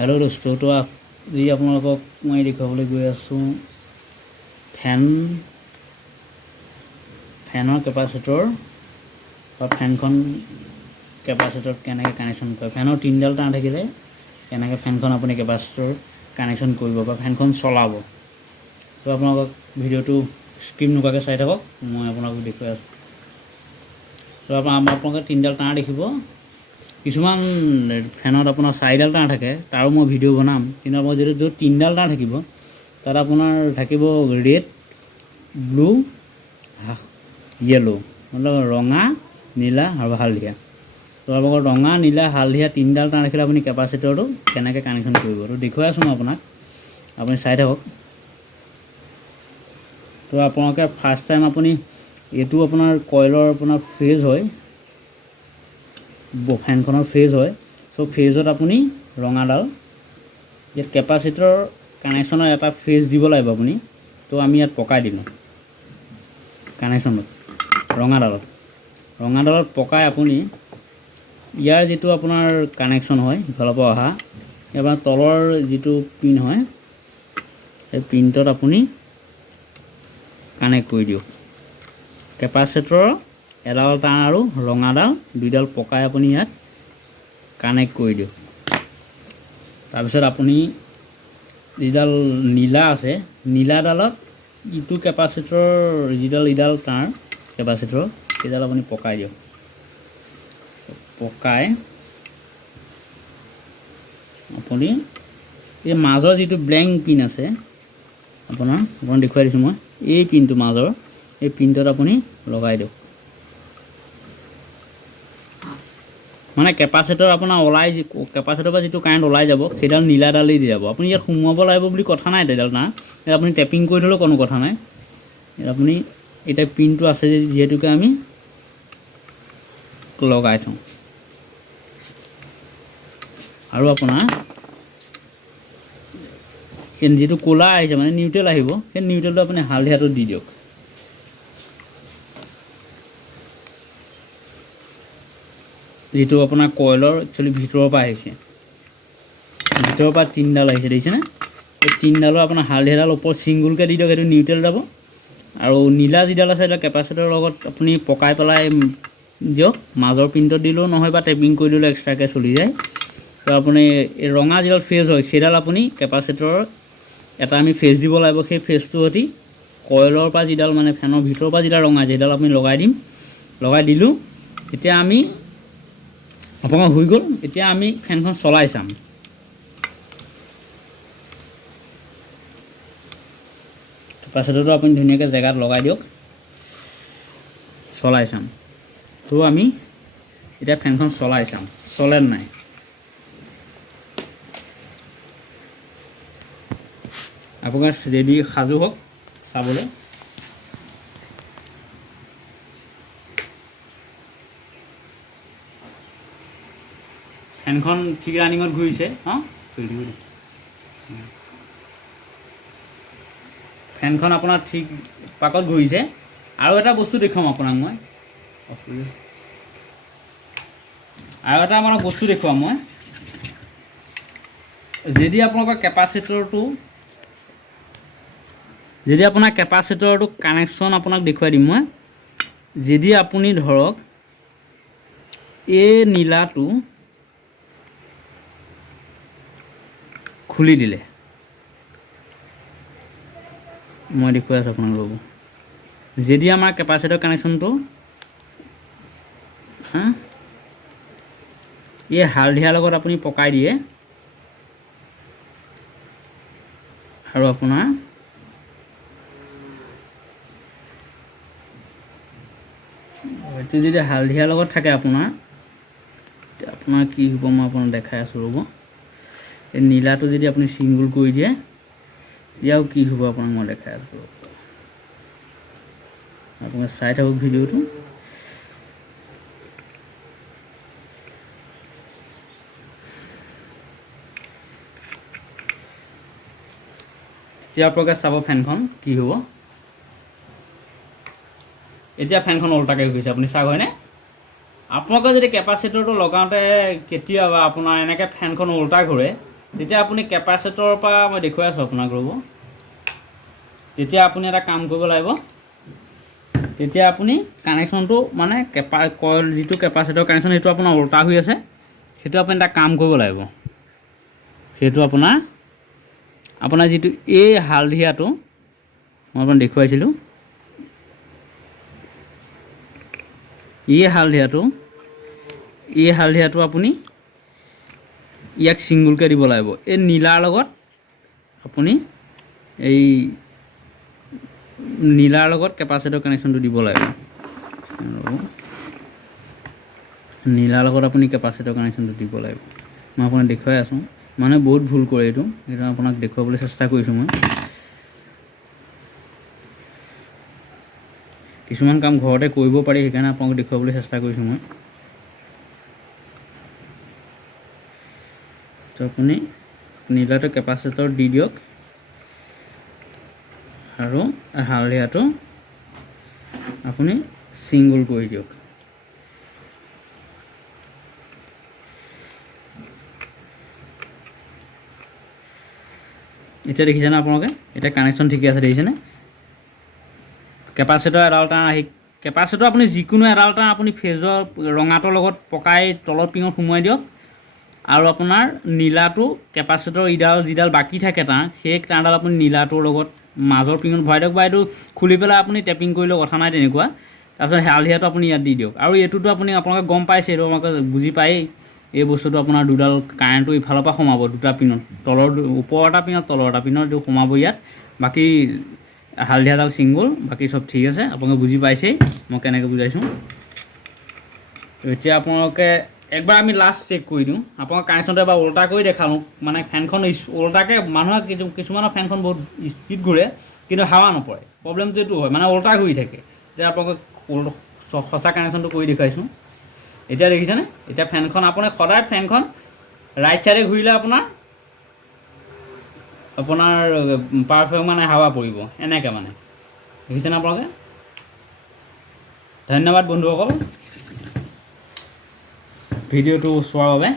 Hello दोस्तों, तो जी আপোনালোকক মই দেখাবলৈ গৈ আছো ফেনৰ কেপাচিটৰ বা ফেনখন কেপাচিটৰ কেনেকৈ কানেকশ্যন কৰে। ফেনৰ তিনিডাল তাঁৰ থাকিলে কেনেকৈ ফেনখন আপুনি কেপাচিটৰ কানেকশ্যন কৰিব বা ফেনখন চলাব। তো আপোনালোকক ভিডিঅ'টো স্কিপ নোকৰাকৈ চাই থাকক, মই আপোনালোকক দেখুৱাই আছোঁ। তো আপোনালোকে তিনিডাল তাঁৰ দেখিব। কিছুমান ফেনত আপোনাৰ চাৰিডাল তাঁৰ থাকে, তাৰো মই ভিডিঅ' বনাম, কিন্তু মই য'ত তিনিডাল তাঁৰ থাকিব তাত আপোনাৰ থাকিব ৰেড, ব্লু, য়েলো, মানে ৰঙা, নীলা আৰু হালধীয়া। তো আপোনালোকৰ ৰঙা, নীলা, হালধীয়া তিনিডাল তাঁৰ ৰাখিলে আপুনি কেপাচিটৰটো কেনেকৈ কানেকশ্যন কৰিব, তো দেখুৱাই আছোঁ মই আপোনাক, আপুনি চাই থাকক। তো আপোনালোকে ফাৰ্ষ্ট টাইম আপুনি এইটো আপোনাৰ কইলৰ আপোনাৰ ফেজ হয়, ফেনখনৰ ফেজ হয়। চ' ফেজত আপুনি ৰঙাডাল, ইয়াত কেপাচিটৰ কানেকশ্যনৰ এটা ফেজ দিব লাগিব আপুনি। তো আমি ইয়াত পকাই দিলোঁ কানেকশ্যনত ৰঙাডালত পকাই আপুনি ইয়াৰ যিটো আপোনাৰ কানেকশ্যন হয় ইফালৰ পৰা অহা, আপোনাৰ তলৰ যিটো পিন হয় সেই পিনটোত আপুনি কানেক্ট কৰি দিয়ক। কেপাচিটৰৰ এডাল তাঁৰ আৰু ৰঙাডাল দুইডাল পকাই আপুনি ইয়াত কানেক্ট কৰি দিয়ক। তাৰপিছত আপুনি যিডাল নীলা আছে, নীলাডালত ইটো কেপাচিটৰৰ ইডাল তাঁৰ কেপাচিটৰৰ সেইডাল আপুনি পকাই দিয়ক। পকাই আপুনি এই মাজৰ যিটো ব্লেংক পিন আছে আপোনাক দেখুৱাই দিছোঁ মই, এই পিনটো মাজৰ এই পিনটোত আপুনি লগাই দিয়ক। মানে কেপাচিটৰ আপোনাৰ কেপাচিটৰ পৰা যিটো কাৰেণ্ট ওলাই যাব সেইডাল নীলাডালেই দি যাব। আপুনি ইয়াত সোমোৱাব লাগিব বুলি কথা নাই, সেইডাল না আপুনি টেপিং কৰি থ'লেও কোনো কথা নাই। আপুনি এতিয়া পিনটো আছে যিহেতুকে আমি লগাই থওঁ। আৰু আপোনাৰ যিটো ক'লা আহিছে মানে নিউট্ৰেল আহিব, সেই নিউট্ৰেলটো আপুনি হালধীয়াটো দি দিয়ক। যিটো আপোনাৰ কইলৰ একচুৱেলি ভিতৰৰ পৰা আহিছে, ভিতৰৰ পৰা তিনিডাল আহিছে দেখিছেনে? এই তিনিডালৰ আপোনাৰ হালধীয়াডাল ওপৰত ছিংগুলকৈ দি দিয়ক, এইটো নিউট্ৰেল যাব। আৰু নীলা যিডাল আছে এটা কেপাচিটৰৰ লগত আপুনি পকাই পেলাই দিয়ক, মাজৰ পিনটোত দিলেও নহয় বা টেপিং কৰি দিলেও এক্সট্ৰাকৈ চলি যায়। তো আপুনি এই ৰঙা যিডাল ফেজ হয় সেইডাল আপুনি কেপাচিটৰৰ এটা আমি ফেজ দিব লাগিব, সেই ফেজটো সৈতে কইলৰ পৰা যিডাল মানে ফেনৰ ভিতৰৰ পৰা যিডাল ৰঙা সেইডাল আপুনি লগাই দিলোঁ। এতিয়া আমি আপোনাৰ হৈ গ'ল। এতিয়া আমি ফেনখন চলাই চাম। কেপাচিটৰটো আপুনি ধুনীয়াকৈ জেগাত লগাই দিয়ক, চলাই চাম। তো আমি এতিয়া ফেনখন চলাই চাম চলে নাই। আপোনাৰ ৰেডি সাজু হওক চাবলৈ। ফেনখন ঠিক ৰানিঙত ঘূৰিছে। ফেনখন আপোনাৰ ঠিক পাকত ঘূৰিছে। আৰু এটা বস্তু দেখুৱাম আপোনাক মই, যদি আপোনালোকৰ কেপাচিটৰটো কানেকশ্যন আপোনাক দেখুৱাই দিম মই। যদি আপুনি ধৰক এই নীলাটো খুলি দিলে, মই দেখুৱাই আছোঁ আপোনাক ৰ'ব। যদি আমাৰ কেপাচিটৰ কানেকশ্যনটো এই হালধীয়াৰ লগত আপুনি পকাই দিয়ে আৰু আপোনাৰ এইটো যদি হালধীয়াৰ লগত থাকে আপোনাৰ কি হ'ব মই আপোনাক দেখাই আছোঁ ৰ'ব। এই নীলাটো যদি আপুনি ছিংগুল কৰি দিয়ে তেতিয়াও কি হ'ব আপোনাক মই দেখাই আছোঁ ৰ'ব। আপুনি চাই থাকক ভিডিঅ'টো। এতিয়া আপোনালোকে চাব ফেনখন কি হ'ব। এতিয়া ফেনখন ওলটাকৈ গৈছে, আপুনি চাওক হয়নে? আপোনালোকে যদি কেপাচিটৰটো লগাওঁতে কেতিয়াবা আপোনাৰ এনেকৈ ফেনখন ওলটা ঘূৰে তেতিয়া আপুনি কেপাচিটৰৰ পৰা মই দেখুৱাই আছোঁ আপোনাক ৰ'ব তেতিয়া আপুনি এটা কাম কৰিব লাগিব তেতিয়া আপুনি কানেকশ্যনটো মানে কইল যিটো কেপাচিটৰ কানেকশ্যন সেইটো আপোনাৰ উল্টা হৈ আছে সেইটো আপুনি এটা কাম কৰিব লাগিব সেইটো আপোনাৰ যিটো এই হালধিয়াটো মই আপোনাক দেখুৱাইছিলোঁ এই হালধিয়াটো আপুনি ইয়াক সিঙ্গলকৈ দিব লাগিব এই নীলাৰ লগত আপুনি এই নীলাৰ লগত কেপাচিটৰ কানেকশ্যনটো দিব লাগিব নীলাৰ লগত আপুনি কেপাচিটৰ কানেকশ্যনটো দিব লাগিব মই আপোনাক দেখুৱাই আছোঁ মানে বহুত ভুল কৰে এইটো আপোনাক দেখুৱাবলৈ চেষ্টা কৰিছোঁ মই কিছুমান কাম ঘৰতে কৰিব পাৰি সেইকাৰণে আপোনাক দেখুৱাবলৈ চেষ্টা কৰিছোঁ মই তো আপুনি নীলাটো কেপাচিটৰ দি দিয়ক আৰু হালধীয়াটো আপুনি সিঙ্গল কৰি দিয়ক এতিয়া দেখিছেনে আপোনালোকে এতিয়া কানেকশ্যন ঠিকে আছে দেখিছেনে কেপাচিটৰ এডাল তাঁৰ আহি কেপাচিটৰ আপুনি যিকোনো এডাল তাঁৰ আপুনি ফেজৰ ৰঙাটোৰ লগত পকাই তলৰ পিঙত সোমোৱাই দিয়ক আৰু আপোনাৰ নীলাটো কেপাচিটৰ যিডাল বাকী থাকে তাঁৰ সেই তাঁৰডাল আপুনি নীলাটোৰ লগত মাজৰ পিঙত ভৰাই দিয়ক বা এইটো খুলি পেলাই আপুনি টেপিং কৰিলেও কথা নাই তেনেকুৱা তাৰপিছত হালধিয়াটো আপুনি ইয়াত দি দিয়ক আৰু এইটোতো আপোনালোকে গম পাইছে এইটো আপোনালোকে বুজি পায়েই এই বস্তুটো আপোনাৰ দুডাল কাৰেণ্টটো ইফালৰ পৰা সোমাব দুটা পিনত তলৰ ওপৰৰ এটা পিনত তলৰ এটা পিনত এইটো সোমাব ইয়াত বাকী হালধিয়াডাল সিঙ্গল বাকী সব ঠিক আছে আপোনালোকে বুজি পাইছেই মই কেনেকৈ বুজাইছোঁ এতিয়া আপোনালোকে একবাৰ আমি লাষ্ট চেক কৰি দিওঁ আপোনাক কানেকশ্যনটো এবাৰ উল্টা কৰি দেখালোঁ মানে ফেনখন উল্টাকৈ মানুহে কিছুমানৰ ফেনখন বহুত স্পীড ঘূৰে কিন্তু হাৱা নপৰে প্ৰব্লেমটো এইটো হয় মানে উল্টা ঘূৰি থাকে এতিয়া আপোনালোকক সঁচা কানেকশ্যনটো কৰি দেখুৱাইছোঁ এতিয়া দেখিছেনে এতিয়া ফেনখন আপোনাৰ সদায় ফেনখন ৰাইট চাইডে ঘূৰিলে আপোনাৰ পাৰফেক্ট মানে হাৱা পৰিব এনেকৈ মানে দেখিছেনে আপোনালোকে ধন্যবাদ বন্ধুসকল ভিডিঅ'টো চোৱাৰ বাবে